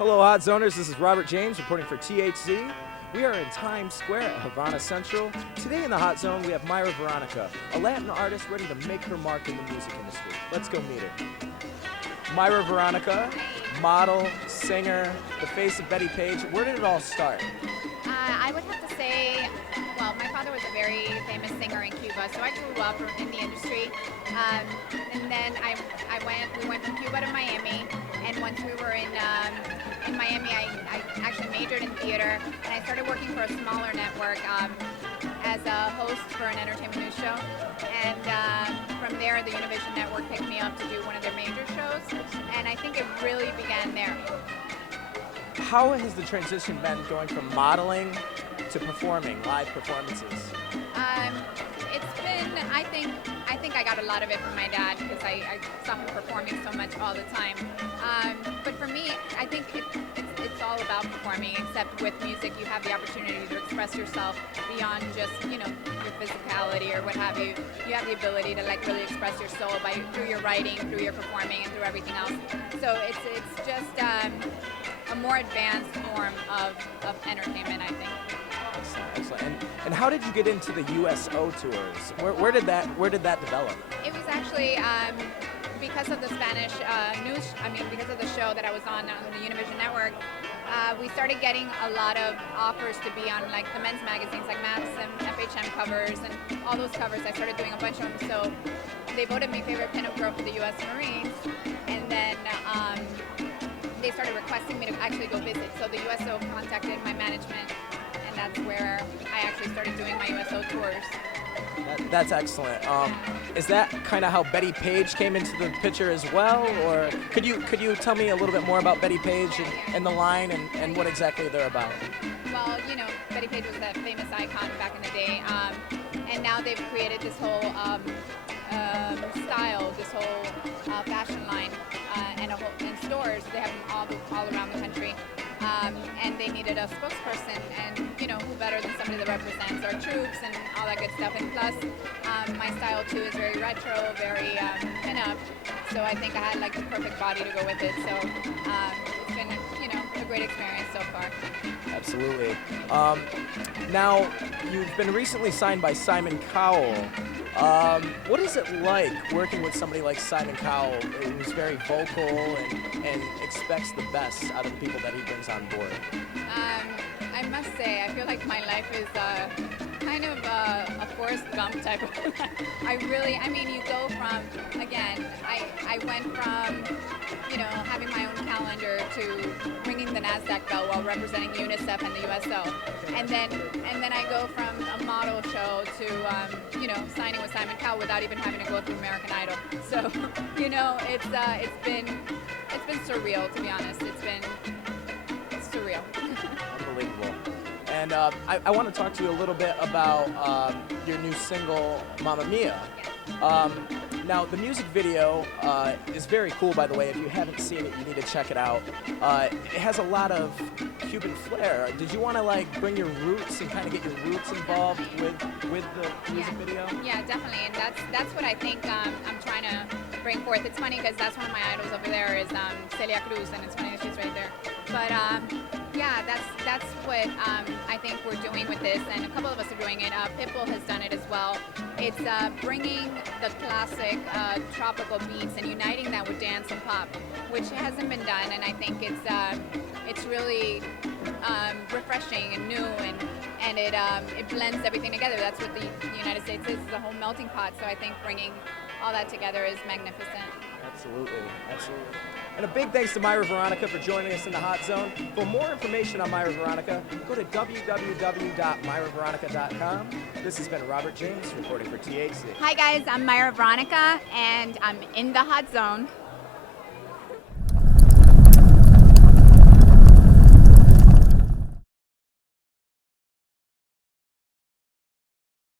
Hello, Hot Zoners. This is Robert James reporting for THC. We are in Times Square at Havana Central. Today in the Hot Zone, we have Mayra Veronica, a Latin artist ready to make her mark in the music industry. Let's go meet her. Mayra Veronica, model, singer, the face of Betty Page. Where did it all start? I would have to say, well, my father was a very famous singer in Cuba, so I grew up in the industry. And then we went from Cuba to Miami, and once we were in Miami, I actually majored in theater, and I started working for a smaller network as a host for an entertainment news show. And from there, the Univision network picked me up to do one of their major shows, and I think it really began there. How has the transition been going from modeling to performing, live performances? It's been, I think I got a lot of it from my dad because I saw him performing so much all the time. But for me, I think it's all about performing, except with music you have the opportunity to express yourself beyond just, your physicality or what have you. You have the ability to really express your soul through your writing, through your performing, and through everything else. So it's just a more advanced form of entertainment, I think. Excellent. And how did you get into the USO tours? Where did that develop? It was actually because of the Spanish news. Because of the show that I was on the Univision network. We started getting a lot of offers to be on the men's magazines like Maxin, FHM covers, and all those covers. I started doing a bunch of them. So they voted me favorite pinup girl for the U.S. Marines, and then they started requesting me to actually go visit. So the USO contacted my management, and that's where I actually started doing my USO tours. That's excellent. Is that kind of how Betty Page came into the picture as well, or could you tell me a little bit more about Betty Page and the line and what exactly they're about? Well, Betty Page was that famous icon back in the day, and now they've created this whole style, this whole fashion line, and stores. They have them all around the country. And they needed a spokesperson, and who better than somebody that represents our troops and all that good stuff. And plus, my style too is very retro, very pin-up. So I think I had the perfect body to go with it. So it's been a great experience so far. Absolutely. Now you've been recently signed by Simon Cowell. What is it like working with somebody like Simon Cowell, who's very vocal and expects the best out of the people that he brings on board? I must say, I feel like my life is kind of a Forrest Gump type of life. You go from, again, I went from, having my own calendar to ringing the NASDAQ bell while representing UNICEF and the USO. And then I go from a model show to, signing with Simon Cowell without even having to go through American Idol. So, it's been surreal, to be honest. It's surreal. Unbelievable. And I want to talk to you a little bit about your new single, Mamma Mia. Now, the music video is very cool, by the way. If you haven't seen it, you need to check it out. It has a lot of Cuban flair. Did you want to bring your roots and kind of get your roots involved with the music video? Yeah, definitely. And that's what I think I'm trying to bring forth. It's funny because that's one of my idols over there is Celia Cruz, and it's funny that she's right there. But yeah, that's what I think we're doing with this, and a couple of us are doing it. Pitbull has done it as well. It's bringing the classic tropical beats and uniting that with dance and pop, which hasn't been done, and I think it's really refreshing and new, and it blends everything together. That's what the United States is a whole melting pot. So I think bringing all that together is magnificent. Absolutely. And a big thanks to Mayra Veronica for joining us in the Hot Zone. For more information on Mayra Veronica, go to www.mayraveronica.com. This has been Robert James reporting for THC. Hi guys, I'm Mayra Veronica, and I'm in the Hot Zone.